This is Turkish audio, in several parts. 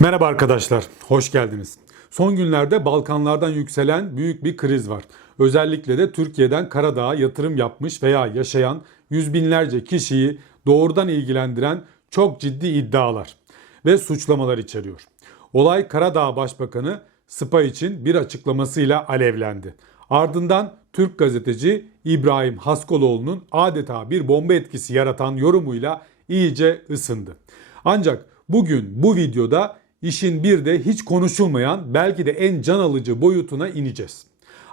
Merhaba arkadaşlar, hoş geldiniz. Son günlerde Balkanlardan yükselen büyük bir kriz var. Özellikle de Türkiye'den Karadağ'a yatırım yapmış veya yaşayan yüz binlerce kişiyi doğrudan ilgilendiren çok ciddi iddialar ve suçlamalar içeriyor. Olay Karadağ Başbakanı SPA için bir açıklamasıyla alevlendi. Ardından Türk gazeteci İbrahim Haskoloğlu'nun adeta bir bomba etkisi yaratan yorumuyla iyice ısındı. Ancak bugün bu videoda işin bir de hiç konuşulmayan belki de en can alıcı boyutuna ineceğiz.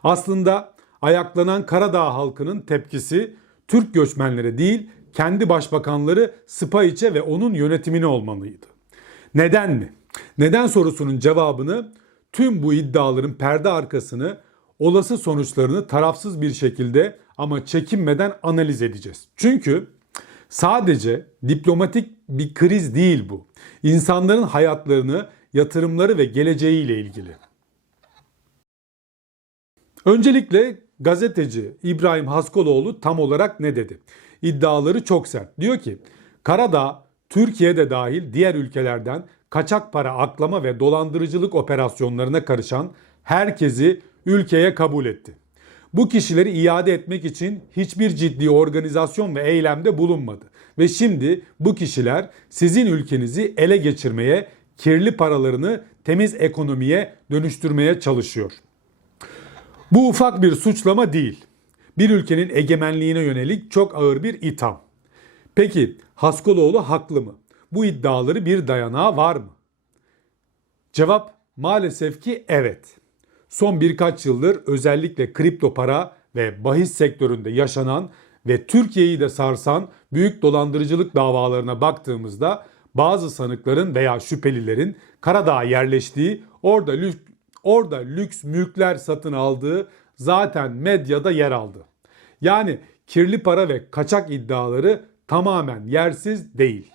Aslında ayaklanan Karadağ halkının tepkisi Türk göçmenlere değil kendi başbakanları Spayiç'e ve onun yönetimine olmalıydı. Neden mi? Neden sorusunun cevabını tüm bu iddiaların perde arkasını olası sonuçlarını tarafsız bir şekilde ama çekinmeden analiz edeceğiz. Çünkü sadece diplomatik bir kriz değil bu. İnsanların hayatlarını, yatırımları ve geleceğiyle ilgili. Öncelikle gazeteci İbrahim Haskoloğlu tam olarak ne dedi? İddiaları çok sert. Diyor ki Karadağ Türkiye'de dahil diğer ülkelerden kaçak para aklama ve dolandırıcılık operasyonlarına karışan herkesi ülkeye kabul etti. Bu kişileri iade etmek için hiçbir ciddi organizasyon ve eylemde bulunmadı. Ve şimdi bu kişiler sizin ülkenizi ele geçirmeye, kirli paralarını temiz ekonomiye dönüştürmeye çalışıyor. Bu ufak bir suçlama değil. Bir ülkenin egemenliğine yönelik çok ağır bir itham. Peki Haskoloğlu haklı mı? Bu iddiaları bir dayanağı var mı? Cevap maalesef ki evet. Son birkaç yıldır özellikle kripto para ve bahis sektöründe yaşanan ve Türkiye'yi de sarsan büyük dolandırıcılık davalarına baktığımızda bazı sanıkların veya şüphelilerin Karadağ'a yerleştiği, orada lüks, orada lüks mülkler satın aldığı zaten medyada yer aldı. Yani kirli para ve kaçak iddiaları tamamen yersiz değil.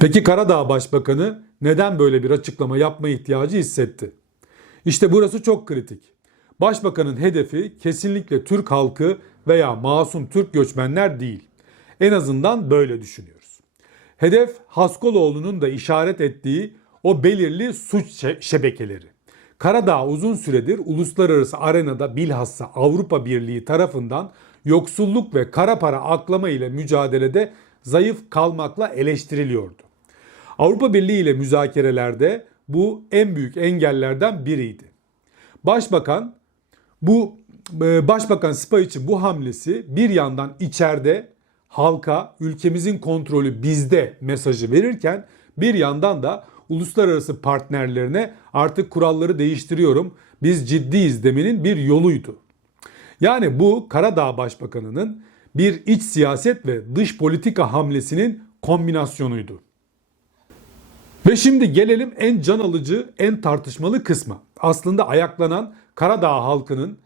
Peki Karadağ Başbakanı neden böyle bir açıklama yapma ihtiyacı hissetti? İşte burası çok kritik. Başbakanın hedefi kesinlikle Türk halkı veya masum Türk göçmenler değil. En azından böyle düşünüyoruz. Hedef Haskoloğlu'nun da işaret ettiği o belirli suç şebekeleri. Karadağ uzun süredir uluslararası arenada bilhassa Avrupa Birliği tarafından yoksulluk ve kara para aklama ile mücadelede zayıf kalmakla eleştiriliyordu. Avrupa Birliği ile müzakerelerde bu en büyük engellerden biriydi. Başbakan bu e, Başbakan Spa için bu hamlesi bir yandan içeride halka ülkemizin kontrolü bizde mesajı verirken bir yandan da uluslararası partnerlerine artık kuralları değiştiriyorum biz ciddiyiz demenin bir yoluydu. Yani bu Karadağ Başbakanı'nın bir iç siyaset ve dış politika hamlesinin kombinasyonuydu. Ve şimdi gelelim en can alıcı, en tartışmalı kısma. Aslında ayaklanan Karadağ halkının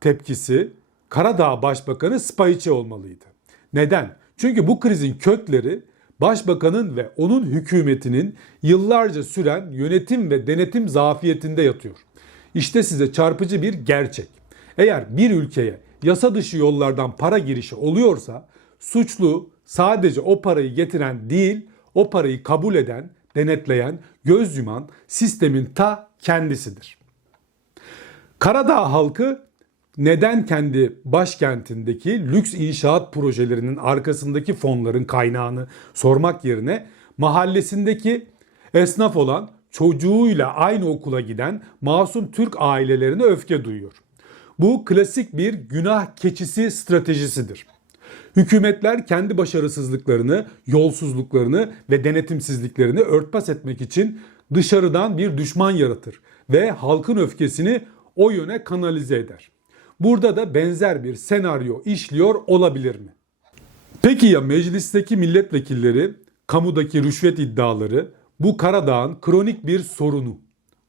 tepkisi Karadağ Başbakanı Spayiçi olmalıydı. Neden? Çünkü bu krizin kökleri Başbakanın ve onun hükümetinin yıllarca süren yönetim ve denetim zafiyetinde yatıyor. İşte size çarpıcı bir gerçek. Eğer bir ülkeye yasa dışı yollardan para girişi oluyorsa suçlu sadece o parayı getiren değil, o parayı kabul eden, denetleyen, göz yuman sistemin ta kendisidir. Karadağ halkı neden kendi başkentindeki lüks inşaat projelerinin arkasındaki fonların kaynağını sormak yerine mahallesindeki esnaf olan çocuğuyla aynı okula giden masum Türk ailelerine öfke duyuyor. Bu klasik bir günah keçisi stratejisidir. Hükümetler kendi başarısızlıklarını, yolsuzluklarını ve denetimsizliklerini örtbas etmek için dışarıdan bir düşman yaratır ve halkın öfkesini o yöne kanalize eder. Burada da benzer bir senaryo işliyor olabilir mi? Peki ya meclisteki milletvekilleri kamudaki rüşvet iddiaları bu Karadağ'ın kronik bir sorunu.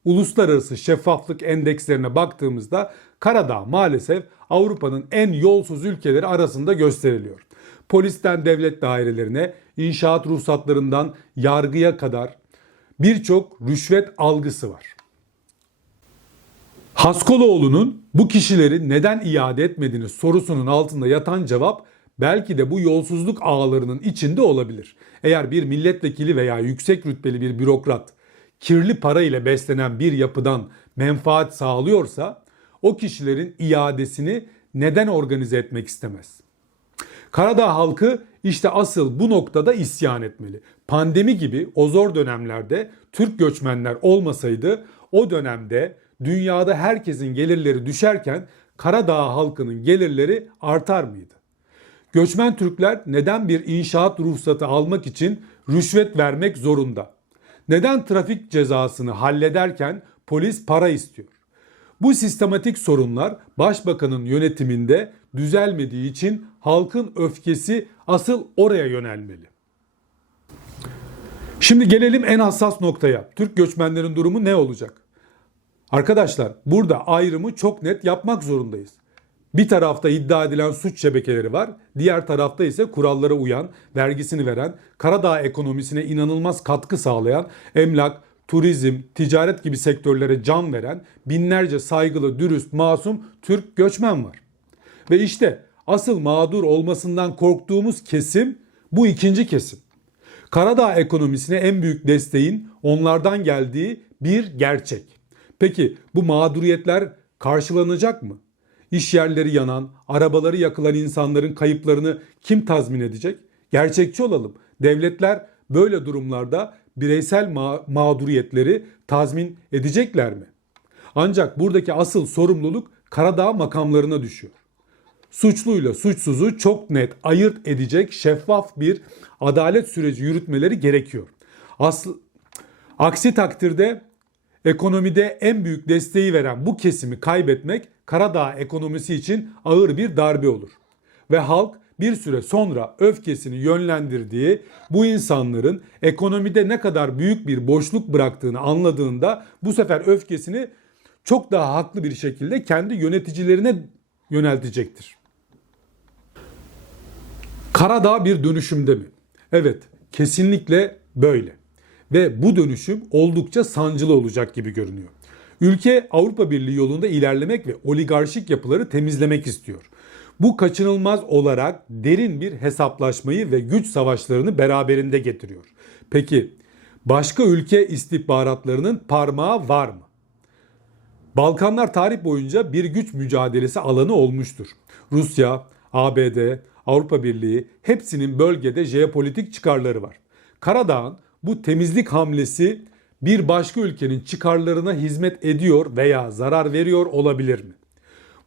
Uluslararası şeffaflık endekslerine baktığımızda Karadağ maalesef Avrupa'nın en yolsuz ülkeleri arasında gösteriliyor. Polisten devlet dairelerine, inşaat ruhsatlarından yargıya kadar birçok rüşvet algısı var. Haskoloğlu'nun bu kişileri neden iade etmediğini sorusunun altında yatan cevap belki de bu yolsuzluk ağlarının içinde olabilir. Eğer bir milletvekili veya yüksek rütbeli bir bürokrat kirli para ile beslenen bir yapıdan menfaat sağlıyorsa o kişilerin iadesini neden organize etmek istemez? Karadağ halkı işte asıl bu noktada isyan etmeli. Pandemi gibi o zor dönemlerde Türk göçmenler olmasaydı o dönemde dünyada herkesin gelirleri düşerken Karadağ halkının gelirleri artar mıydı? Göçmen Türkler neden bir inşaat ruhsatı almak için rüşvet vermek zorunda? Neden trafik cezasını hallederken polis para istiyor? Bu sistematik sorunlar başbakanın yönetiminde düzelmediği için halkın öfkesi asıl oraya yönelmeli. Şimdi gelelim en hassas noktaya. Türk göçmenlerin durumu ne olacak? Arkadaşlar burada ayrımı çok net yapmak zorundayız. Bir tarafta iddia edilen suç şebekeleri var. Diğer tarafta ise kurallara uyan, vergisini veren, Karadağ ekonomisine inanılmaz katkı sağlayan, emlak, turizm, ticaret gibi sektörlere can veren binlerce saygılı, dürüst, masum Türk göçmen var. Ve işte asıl mağdur olmasından korktuğumuz kesim bu ikinci kesim. Karadağ ekonomisine en büyük desteğin onlardan geldiği bir gerçek. Peki bu mağduriyetler karşılanacak mı? İş yerleri yanan, arabaları yakılan insanların kayıplarını kim tazmin edecek? Gerçekçi olalım. Devletler böyle durumlarda bireysel ma- mağduriyetleri tazmin edecekler mi? Ancak buradaki asıl sorumluluk Karadağ makamlarına düşüyor. Suçluyla suçsuzu çok net ayırt edecek şeffaf bir adalet süreci yürütmeleri gerekiyor. Aslı, aksi takdirde ekonomide en büyük desteği veren bu kesimi kaybetmek Karadağ ekonomisi için ağır bir darbe olur. Ve halk bir süre sonra öfkesini yönlendirdiği bu insanların ekonomide ne kadar büyük bir boşluk bıraktığını anladığında bu sefer öfkesini çok daha haklı bir şekilde kendi yöneticilerine yöneltecektir. Karadağ bir dönüşümde mi? Evet, kesinlikle böyle. Ve bu dönüşüm oldukça sancılı olacak gibi görünüyor. Ülke Avrupa Birliği yolunda ilerlemek ve oligarşik yapıları temizlemek istiyor. Bu kaçınılmaz olarak derin bir hesaplaşmayı ve güç savaşlarını beraberinde getiriyor. Peki başka ülke istihbaratlarının parmağı var mı? Balkanlar tarih boyunca bir güç mücadelesi alanı olmuştur. Rusya, ABD, Avrupa Birliği hepsinin bölgede jeopolitik çıkarları var. Karadağ'ın bu temizlik hamlesi bir başka ülkenin çıkarlarına hizmet ediyor veya zarar veriyor olabilir mi?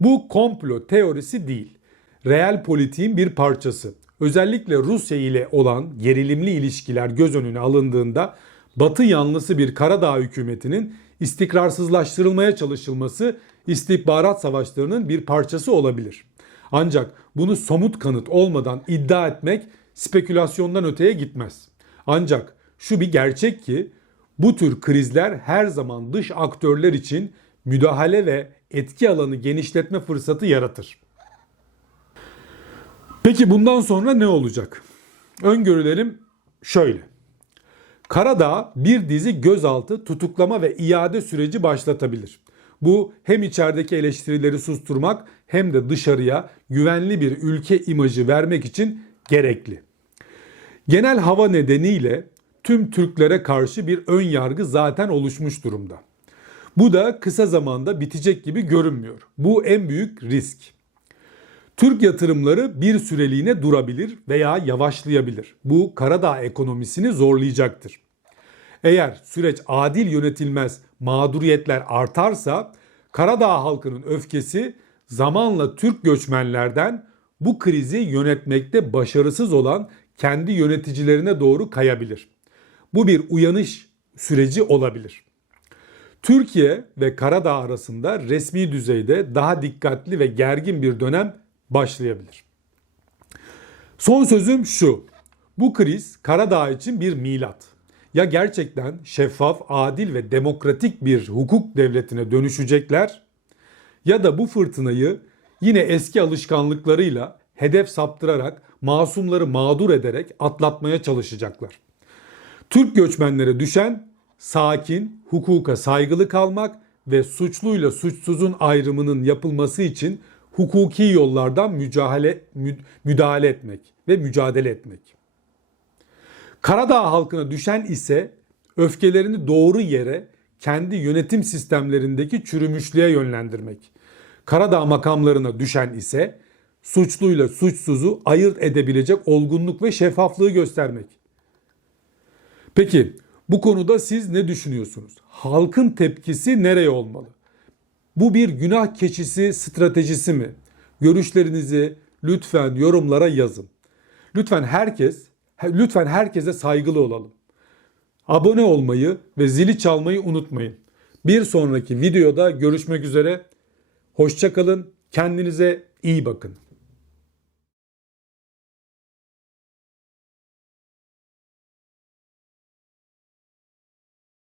Bu komplo teorisi değil. Reel politiğin bir parçası. Özellikle Rusya ile olan gerilimli ilişkiler göz önüne alındığında Batı yanlısı bir Karadağ hükümetinin istikrarsızlaştırılmaya çalışılması istihbarat savaşlarının bir parçası olabilir. Ancak bunu somut kanıt olmadan iddia etmek spekülasyondan öteye gitmez. Ancak şu bir gerçek ki bu tür krizler her zaman dış aktörler için müdahale ve etki alanı genişletme fırsatı yaratır. Peki bundan sonra ne olacak? Öngörülerim şöyle. Karadağ bir dizi gözaltı, tutuklama ve iade süreci başlatabilir. Bu hem içerideki eleştirileri susturmak hem de dışarıya güvenli bir ülke imajı vermek için gerekli. Genel hava nedeniyle tüm Türklere karşı bir ön yargı zaten oluşmuş durumda. Bu da kısa zamanda bitecek gibi görünmüyor. Bu en büyük risk. Türk yatırımları bir süreliğine durabilir veya yavaşlayabilir. Bu Karadağ ekonomisini zorlayacaktır. Eğer süreç adil yönetilmez, mağduriyetler artarsa Karadağ halkının öfkesi zamanla Türk göçmenlerden bu krizi yönetmekte başarısız olan kendi yöneticilerine doğru kayabilir. Bu bir uyanış süreci olabilir. Türkiye ve Karadağ arasında resmi düzeyde daha dikkatli ve gergin bir dönem başlayabilir. Son sözüm şu. Bu kriz Karadağ için bir milat. Ya gerçekten şeffaf, adil ve demokratik bir hukuk devletine dönüşecekler ya da bu fırtınayı yine eski alışkanlıklarıyla hedef saptırarak masumları mağdur ederek atlatmaya çalışacaklar. Türk göçmenlere düşen sakin, hukuka saygılı kalmak ve suçluyla suçsuzun ayrımının yapılması için hukuki yollardan mücadele, mü- müdahale etmek ve mücadele etmek. Karadağ halkına düşen ise öfkelerini doğru yere kendi yönetim sistemlerindeki çürümüşlüğe yönlendirmek. Karadağ makamlarına düşen ise suçluyla suçsuzu ayırt edebilecek olgunluk ve şeffaflığı göstermek. Peki bu konuda siz ne düşünüyorsunuz? Halkın tepkisi nereye olmalı? Bu bir günah keçisi stratejisi mi? Görüşlerinizi lütfen yorumlara yazın. Lütfen herkes lütfen herkese saygılı olalım. Abone olmayı ve zili çalmayı unutmayın. Bir sonraki videoda görüşmek üzere. Hoşçakalın. Kendinize iyi bakın.